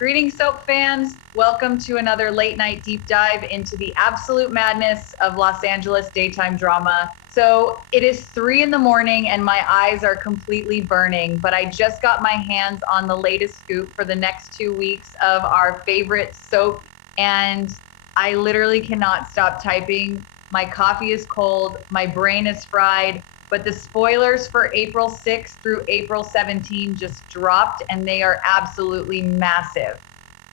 Greetings, soap fans. Welcome to another late night deep dive into the absolute madness of Los Angeles daytime drama. So it is 3 in the morning and my eyes are completely burning, but I just got my hands on the latest scoop for the next 2 weeks of our favorite soap, and I literally cannot stop typing. My coffee is cold, my brain is fried, but the spoilers for April 6th through April 17 just dropped, and they are absolutely massive.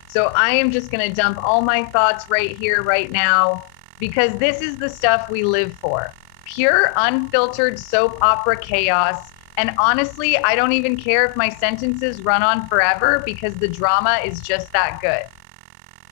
So I am just going to dump all my thoughts right here, right now, because this is the stuff we live for. Pure, unfiltered soap opera chaos. And honestly, I don't even care if my sentences run on forever because the drama is just that good.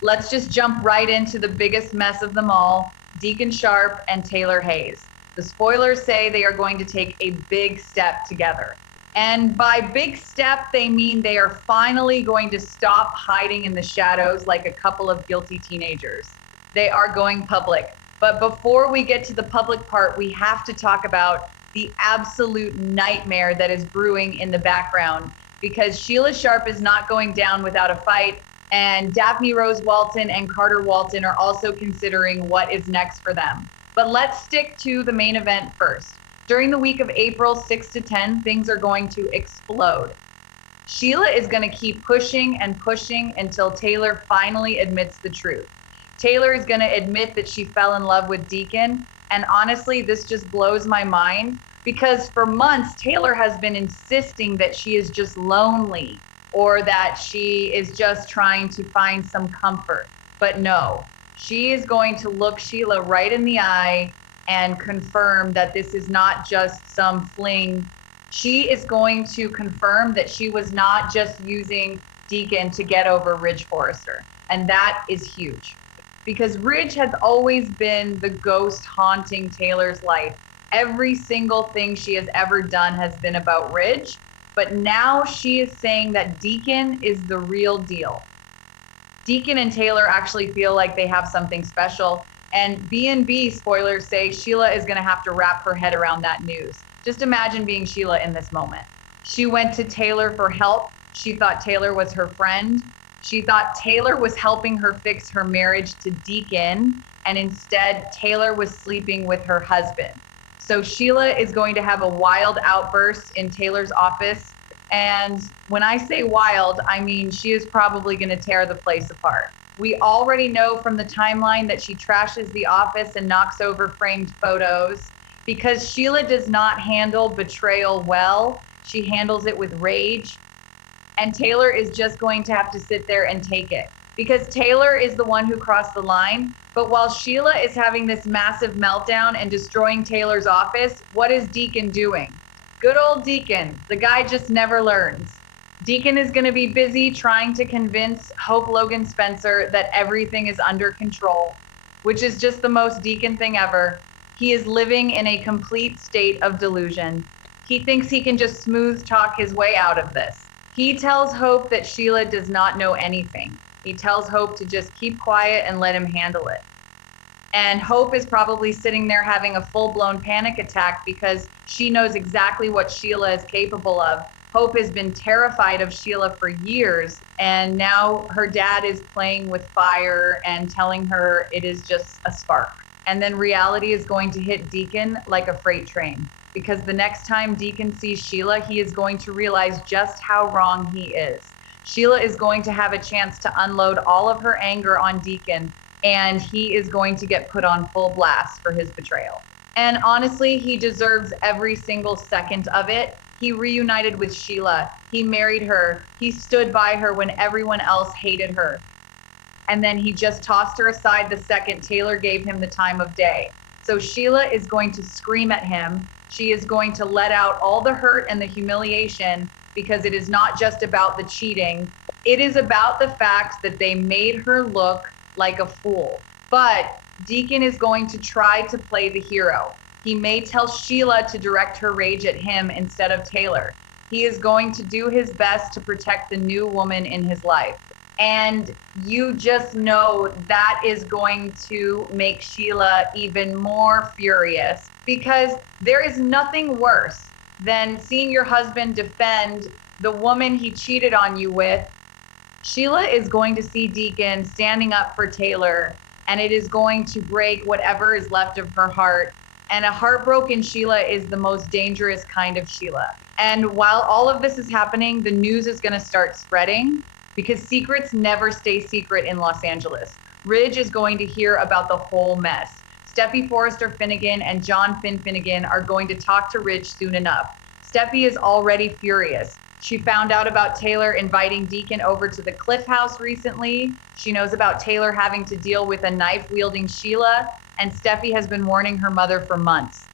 Let's just jump right into the biggest mess of them all, Deacon Sharp and Taylor Hayes. The spoilers say they are going to take a big step together. And by big step, they mean they are finally going to stop hiding in the shadows like a couple of guilty teenagers. They are going public. But before we get to the public part, we have to talk about the absolute nightmare that is brewing in the background, because Sheila Sharp is not going down without a fight, and Daphne Rose Walton and Carter Walton are also considering what is next for them. But let's stick to the main event first. During the week of April 6 to 10, things are going to explode. Sheila is going to keep pushing and pushing until Taylor finally admits the truth. Taylor is going to admit that she fell in love with Deacon. And honestly, this just blows my mind because for months, Taylor has been insisting that she is just lonely or that she is just trying to find some comfort. But no. She is going to look Sheila right in the eye and confirm that this is not just some fling. She is going to confirm that she was not just using Deacon to get over Ridge Forrester. And that is huge because Ridge has always been the ghost haunting Taylor's life. Every single thing she has ever done has been about Ridge, but now she is saying that Deacon is the real deal. Deacon and Taylor actually feel like they have something special. And B&B spoilers say Sheila is going to have to wrap her head around that news. Just imagine being Sheila in this moment. She went to Taylor for help. She thought Taylor was her friend. She thought Taylor was helping her fix her marriage to Deacon. And instead, Taylor was sleeping with her husband. So Sheila is going to have a wild outburst in Taylor's office. And when I say wild, I mean she is probably going to tear the place apart. We already know from the timeline that she trashes the office and knocks over framed photos. Because Sheila does not handle betrayal well, she handles it with rage. And Taylor is just going to have to sit there and take it. Because Taylor is the one who crossed the line. But while Sheila is having this massive meltdown and destroying Taylor's office, what is Deacon doing? Good old Deacon. The guy just never learns. Deacon is going to be busy trying to convince Hope Logan Spencer that everything is under control, which is just the most Deacon thing ever. He is living in a complete state of delusion. He thinks he can just smooth talk his way out of this. He tells Hope that Sheila does not know anything. He tells Hope to just keep quiet and let him handle it. And Hope is probably sitting there having a full-blown panic attack because she knows exactly what Sheila is capable of. Hope has been terrified of Sheila for years, and now her dad is playing with fire and telling her it is just a spark. And then reality is going to hit Deacon like a freight train, because the next time Deacon sees Sheila, he is going to realize just how wrong he is. Sheila is going to have a chance to unload all of her anger on Deacon, and he is going to get put on full blast for his betrayal. And honestly, he deserves every single second of it. He reunited with Sheila. He married her. He stood by her when everyone else hated her. And then he just tossed her aside the second Taylor gave him the time of day. So Sheila is going to scream at him. She is going to let out all the hurt and the humiliation because it is not just about the cheating. It is about the fact that they made her look like a fool. But Deacon is going to try to play the hero. He may tell Sheila to direct her rage at him instead of Taylor. He is going to do his best to protect the new woman in his life. And you just know that is going to make Sheila even more furious, because there is nothing worse than seeing your husband defend the woman he cheated on you with Sheila is going to see Deacon standing up for Taylor, and it is going to break whatever is left of her heart. And a heartbroken Sheila is the most dangerous kind of Sheila. And while all of this is happening, the news is going to start spreading because secrets never stay secret in Los Angeles. Ridge is going to hear about the whole mess. Steffi Forrester Finnegan and John Finn Finnegan are going to talk to Ridge soon enough. Steffi is already furious. She found out about Taylor inviting Deacon over to the Cliff House recently. She knows about Taylor having to deal with a knife-wielding Sheila, and Steffi has been warning her mother for months.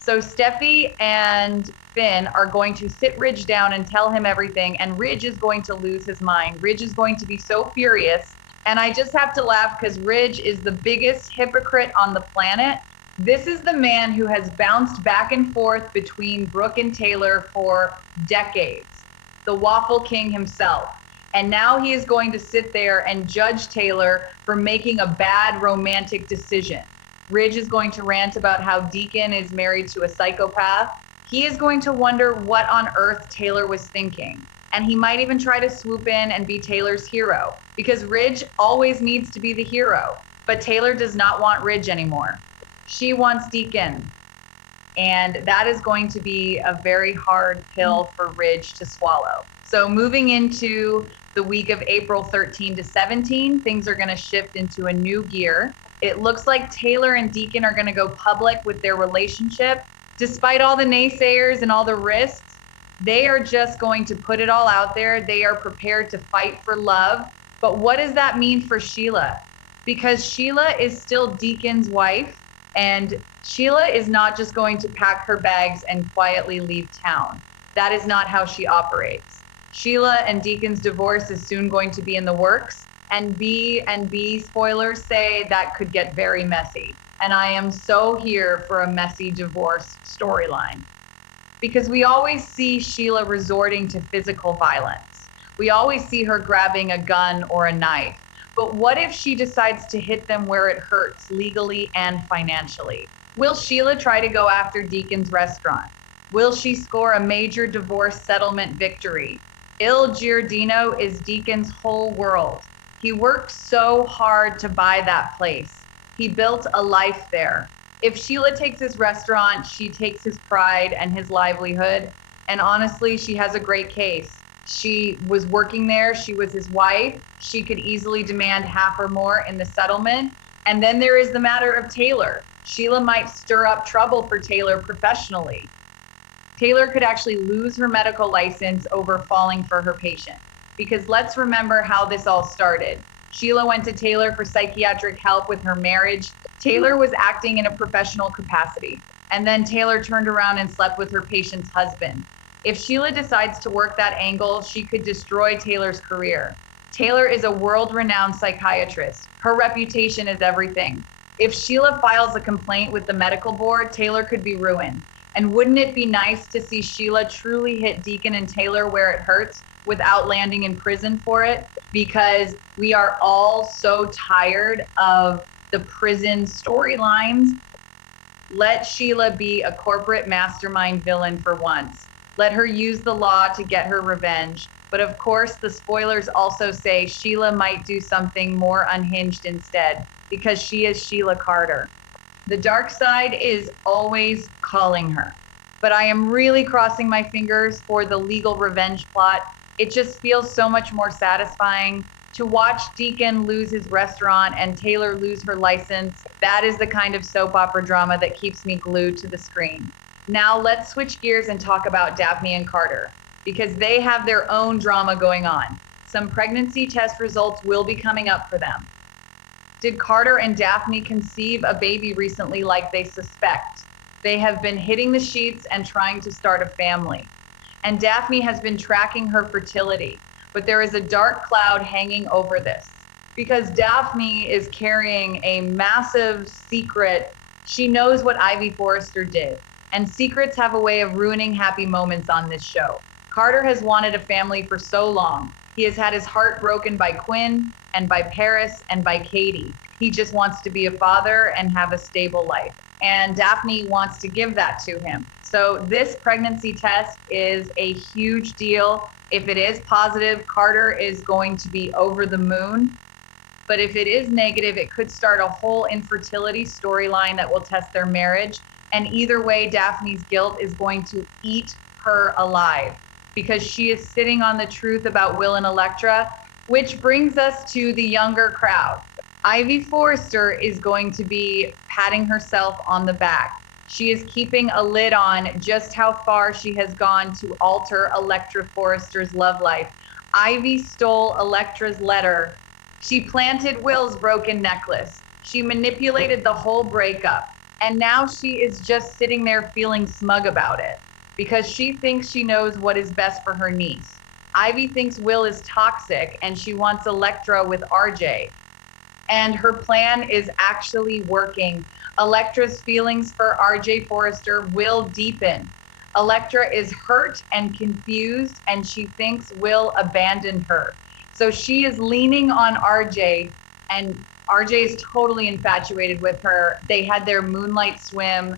So Steffi and Finn are going to sit Ridge down and tell him everything, and Ridge is going to lose his mind. Ridge is going to be so furious, and I just have to laugh because Ridge is the biggest hypocrite on the planet. This is the man who has bounced back and forth between Brooke and Taylor for decades, the Waffle King himself. And now he is going to sit there and judge Taylor for making a bad romantic decision. Ridge is going to rant about how Deacon is married to a psychopath. He is going to wonder what on earth Taylor was thinking. And he might even try to swoop in and be Taylor's hero, because Ridge always needs to be the hero. But Taylor does not want Ridge anymore. She wants Deacon. And that is going to be a very hard pill for Ridge to swallow. So moving into the week of April 13 to 17, things are going to shift into a new gear. It looks like Taylor and Deacon are going to go public with their relationship. Despite all the naysayers and all the risks, they are just going to put it all out there. They are prepared to fight for love. But what does that mean for Sheila? Because Sheila is still Deacon's wife, and Sheila is not just going to pack her bags and quietly leave town. That is not how she operates. Sheila and Deacon's divorce is soon going to be in the works, and B&B spoilers say that could get very messy. And I am so here for a messy divorce storyline. Because we always see Sheila resorting to physical violence. We always see her grabbing a gun or a knife. But what if she decides to hit them where it hurts legally and financially? Will Sheila try to go after Deacon's restaurant? Will she score a major divorce settlement victory? Il Giardino is Deacon's whole world. He worked so hard to buy that place. He built a life there. If Sheila takes his restaurant, she takes his pride and his livelihood. And honestly, she has a great case. She was working there. She was his wife. She could easily demand half or more in the settlement. And then there is the matter of Taylor. Sheila might stir up trouble for Taylor professionally. Taylor could actually lose her medical license over falling for her patient. Because let's remember how this all started. Sheila went to Taylor for psychiatric help with her marriage. Taylor was acting in a professional capacity. And then Taylor turned around and slept with her patient's husband. If Sheila decides to work that angle, she could destroy Taylor's career. Taylor is a world-renowned psychiatrist. Her reputation is everything. If Sheila files a complaint with the medical board, Taylor could be ruined. And wouldn't it be nice to see Sheila truly hit Deacon and Taylor where it hurts without landing in prison for it? Because we are all so tired of the prison storylines. Let Sheila be a corporate mastermind villain for once. Let her use the law to get her revenge. But of course, the spoilers also say Sheila might do something more unhinged instead, because she is Sheila Carter. The dark side is always calling her. But I am really crossing my fingers for the legal revenge plot. It just feels so much more satisfying to watch Deacon lose his restaurant and Taylor lose her license. That is the kind of soap opera drama that keeps me glued to the screen. Now let's switch gears and talk about Daphne and Carter, because they have their own drama going on. Some pregnancy test results will be coming up for them. Did Carter and Daphne conceive a baby recently like they suspect? They have been hitting the sheets and trying to start a family. And Daphne has been tracking her fertility, but there is a dark cloud hanging over this because Daphne is carrying a massive secret. She knows what Ivy Forrester did, and secrets have a way of ruining happy moments on this show. Carter has wanted a family for so long. He has had his heart broken by Quinn and by Paris and by Katie. He just wants to be a father and have a stable life. and Daphne wants to give that to him. So this pregnancy test is a huge deal. If it is positive, Carter is going to be over the moon. But if it is negative, it could start a whole infertility storyline that will test their marriage. And either way, Daphne's guilt is going to eat her alive because she is sitting on the truth about Will and Electra, which brings us to the younger crowd. Ivy Forrester is going to be patting herself on the back. She is keeping a lid on just how far she has gone to alter Electra Forrester's love life. Ivy stole Electra's letter. She planted Will's broken necklace. She manipulated the whole breakup. And now she is just sitting there feeling smug about it because she thinks she knows what is best for her niece. Ivy thinks Will is toxic and she wants Electra with RJ. And her plan is actually working. Electra's feelings for RJ Forrester will deepen. Electra is hurt and confused, and she thinks Will abandoned her. So she is leaning on RJ, and RJ is totally infatuated with her. They had their moonlight swim,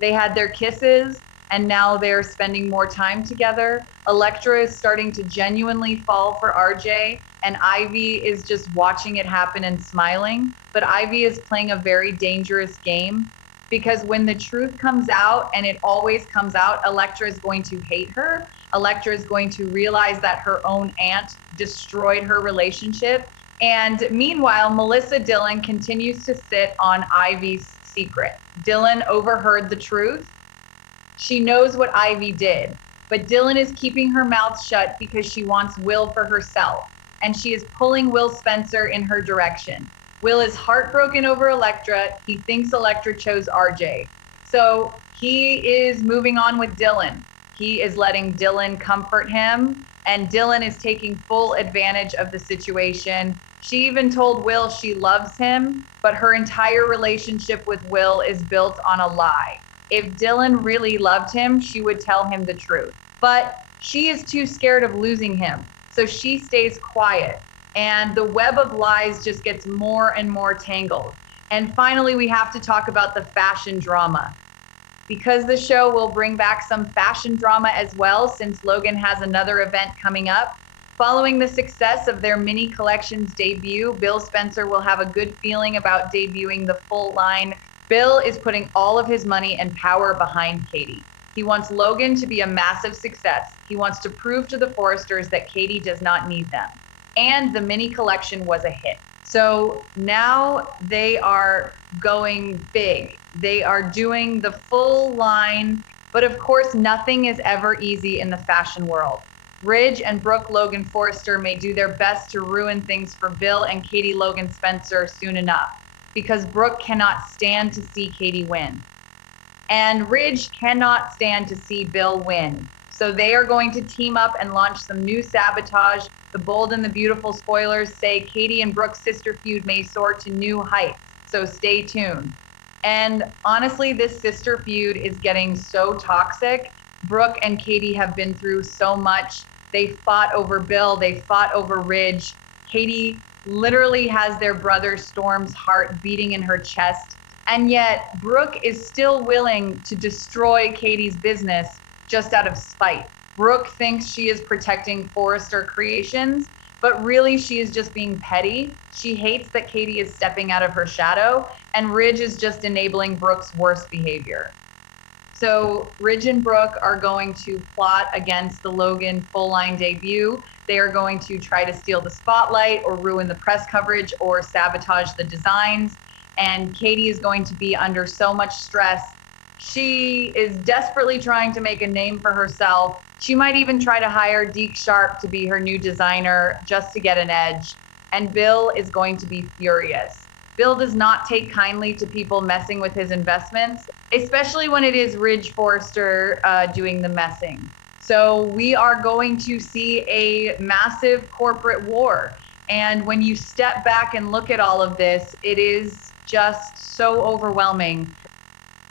they had their kisses, and now they're spending more time together. Electra is starting to genuinely fall for RJ, and Ivy is just watching it happen and smiling. But Ivy is playing a very dangerous game because when the truth comes out, and it always comes out, Electra is going to hate her. Electra is going to realize that her own aunt destroyed her relationship. And meanwhile, Melissa Dillon continues to sit on Ivy's secret. Dillon overheard the truth. She knows what Ivy did, but Dillon is keeping her mouth shut because she wants Will for herself. And she is pulling Will Spencer in her direction. Will is heartbroken over Electra. He thinks Electra chose RJ. So he is moving on with Dillon. He is letting Dillon comfort him, and Dillon is taking full advantage of the situation. She even told Will she loves him, but her entire relationship with Will is built on a lie. If Dillon really loved him, she would tell him the truth. But she is too scared of losing him, so she stays quiet. And the web of lies just gets more and more tangled. And finally, we have to talk about the fashion drama, because the show will bring back some fashion drama as well, since Logan has another event coming up. Following the success of their mini collections debut, Bill Spencer will have a good feeling about debuting the full line. Bill is putting all of his money and power behind Katie. He wants Logan to be a massive success. He wants to prove to the Forresters that Katie does not need them. And the mini collection was a hit. So now they are going big. They are doing the full line, but of course, nothing is ever easy in the fashion world. Ridge and Brooke Logan Forrester may do their best to ruin things for Bill and Katie Logan Spencer soon enough, because Brooke cannot stand to see Katie win. And Ridge cannot stand to see Bill win. So they are going to team up and launch some new sabotage. The Bold and the Beautiful spoilers say Katie and Brooke's sister feud may soar to new heights. So stay tuned. And honestly, this sister feud is getting so toxic. Brooke and Katie have been through so much. They fought over Bill. They fought over Ridge. Katie literally has their brother Storm's heart beating in her chest. And yet Brooke is still willing to destroy Katie's business just out of spite. Brooke thinks she is protecting Forrester Creations, but really she is just being petty. She hates that Katie is stepping out of her shadow, and Ridge is just enabling Brooke's worst behavior. So Ridge and Brooke are going to plot against the Logan full line debut. They are going to try to steal the spotlight or ruin the press coverage or sabotage the designs. And Katie is going to be under so much stress. She is desperately trying to make a name for herself. She might even try to hire Deke Sharp to be her new designer just to get an edge. And Bill is going to be furious. Bill does not take kindly to people messing with his investments, especially when it is Ridge Forrester doing the messing. So we are going to see a massive corporate war. And when you step back and look at all of this, it is just so overwhelming.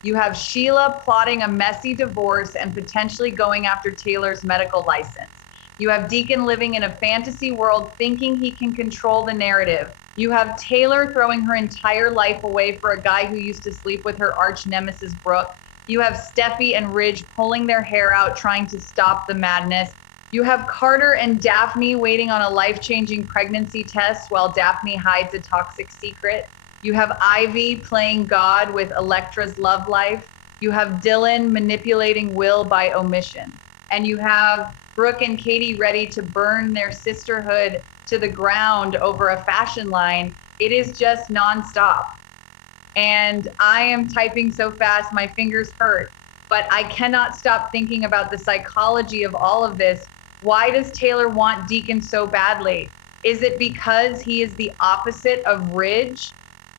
You have Sheila plotting a messy divorce and potentially going after Taylor's medical license. You have Deacon living in a fantasy world thinking he can control the narrative. You have Taylor throwing her entire life away for a guy who used to sleep with her arch nemesis, Brooke. You have Steffi and Ridge pulling their hair out, trying to stop the madness. You have Carter and Daphne waiting on a life-changing pregnancy test while Daphne hides a toxic secret. You have Ivy playing God with Electra's love life. You have Dylan manipulating Will by omission. And you have Brooke and Katie ready to burn their sisterhood to the ground over a fashion line. It is just nonstop. And I am typing so fast, my fingers hurt, but I cannot stop thinking about the psychology of all of this. Why does Taylor want Deacon so badly? Is it because he is the opposite of Ridge?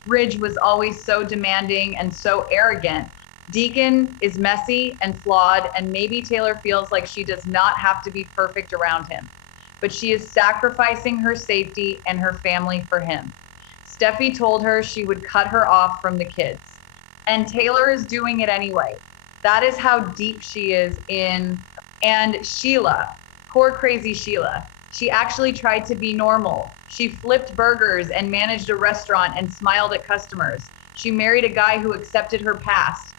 Ridge was always so demanding and so arrogant. Deacon is messy and flawed, and maybe Taylor feels like she does not have to be perfect around him, but she is sacrificing her safety and her family for him. Steffi told her she would cut her off from the kids, and Taylor is doing it anyway. That is how deep she is in. And Sheila, poor crazy Sheila, she actually tried to be normal. She flipped burgers and managed a restaurant and smiled at customers. She married a guy who accepted her past.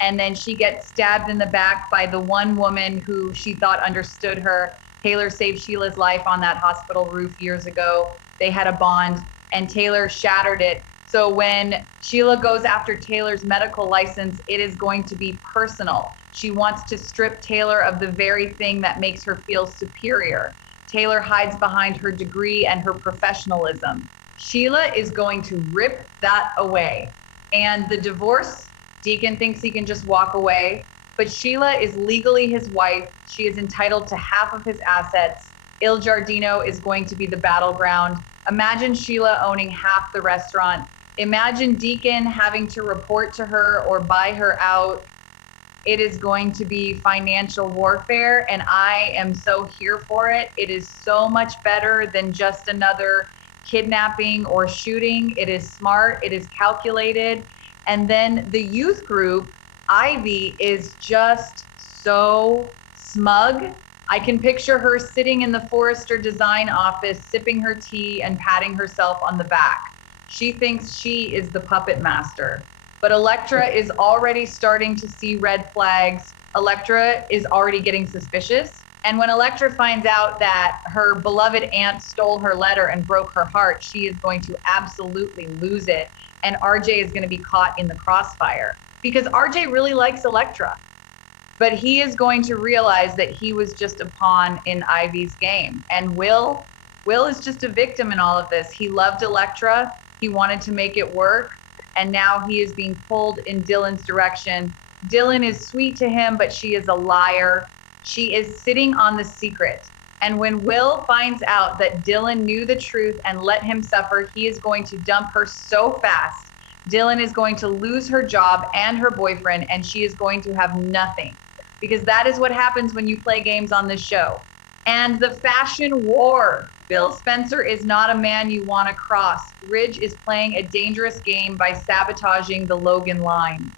And then she gets stabbed in the back by the one woman who she thought understood her. Taylor saved Sheila's life on that hospital roof years ago. They had a bond, and Taylor shattered it. So when Sheila goes after Taylor's medical license, it is going to be personal. She wants to strip Taylor of the very thing that makes her feel superior. Taylor hides behind her degree and her professionalism. Sheila is going to rip that away. And the divorce, Deacon thinks he can just walk away, but Sheila is legally his wife. She is entitled to half of his assets. Il Giardino is going to be the battleground. Imagine Sheila owning half the restaurant. Imagine Deacon having to report to her or buy her out. It is going to be financial warfare, and I am so here for it. It is so much better than just another kidnapping or shooting. It is smart, it is calculated. And then the youth group, Ivy, is just so smug. I can picture her sitting in the Forrester design office, sipping her tea and patting herself on the back. She thinks she is the puppet master. But Electra is already starting to see red flags. Electra is already getting suspicious. And when Electra finds out that her beloved aunt stole her letter and broke her heart, she is going to absolutely lose it. And RJ is going to be caught in the crossfire because RJ really likes Electra. But he is going to realize that he was just a pawn in Ivy's game. And Will is just a victim in all of this. He loved Electra. He wanted to make it work. And now he is being pulled in Dylan's direction. Dylan is sweet to him, but she is a liar. She is sitting on the secret. And when Will finds out that Dylan knew the truth and let him suffer, he is going to dump her so fast. Dylan is going to lose her job and her boyfriend, and she is going to have nothing. Because that is what happens when you play games on this show. And the fashion war. Bill Spencer is not a man you want to cross. Ridge is playing a dangerous game by sabotaging the Logan line.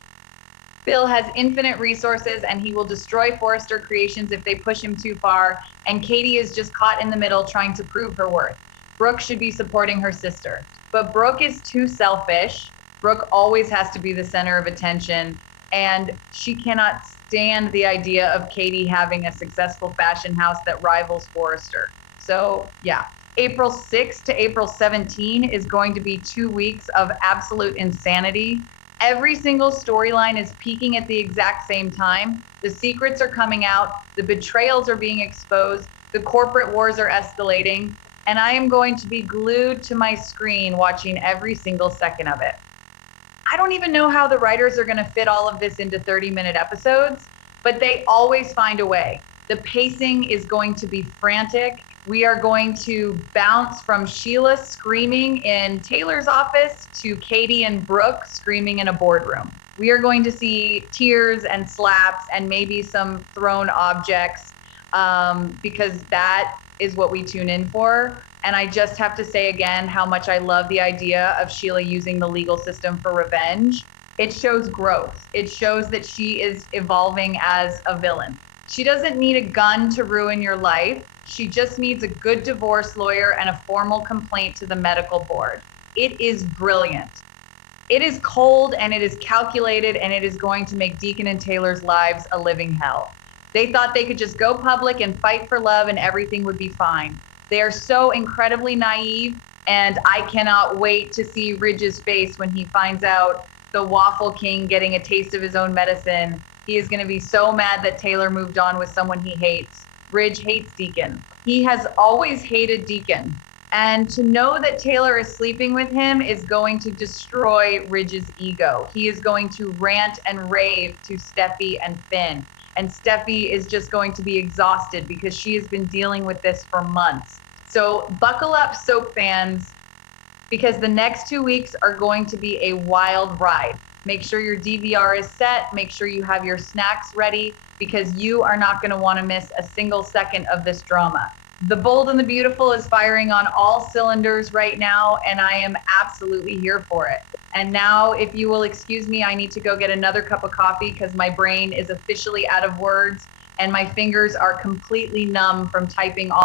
Bill has infinite resources and he will destroy Forrester Creations if they push him too far. And Katie is just caught in the middle trying to prove her worth. Brooke should be supporting her sister. But Brooke is too selfish. Brooke always has to be the center of attention. And she cannot stand the idea of Katie having a successful fashion house that rivals Forrester. So yeah, April 6th to April 17 is going to be 2 weeks of absolute insanity. Every single storyline is peaking at the exact same time. The secrets are coming out. The betrayals are being exposed. The corporate wars are escalating. And I am going to be glued to my screen watching every single second of it. I don't even know how the writers are going to fit all of this into 30-minute episodes, but they always find a way. The pacing is going to be frantic. We are going to bounce from Sheila screaming in Taylor's office to Katie and Brooke screaming in a boardroom. We are going to see tears and slaps and maybe some thrown objects because that is what we tune in for. And I just have to say again how much I love the idea of Sheila using the legal system for revenge. It shows growth. It shows that she is evolving as a villain. She doesn't need a gun to ruin your life. She just needs a good divorce lawyer and a formal complaint to the medical board. It is brilliant. It is cold and it is calculated and it is going to make Deacon and Taylor's lives a living hell. They thought they could just go public and fight for love and everything would be fine. They are so incredibly naive, and I cannot wait to see Ridge's face when he finds out the Waffle King getting a taste of his own medicine. He is going to be so mad that Taylor moved on with someone he hates. Ridge hates Deacon. He has always hated Deacon. And to know that Taylor is sleeping with him is going to destroy Ridge's ego. He is going to rant and rave to Steffi and Finn. And Steffi is just going to be exhausted because she has been dealing with this for months. So buckle up, soap fans, because the next 2 weeks are going to be a wild ride. Make sure your DVR is set. Make sure you have your snacks ready, because you are not going to want to miss a single second of this drama. The Bold and the Beautiful is firing on all cylinders right now, and I am absolutely here for it. And now, if you will excuse me, I need to go get another cup of coffee because my brain is officially out of words and my fingers are completely numb from typing all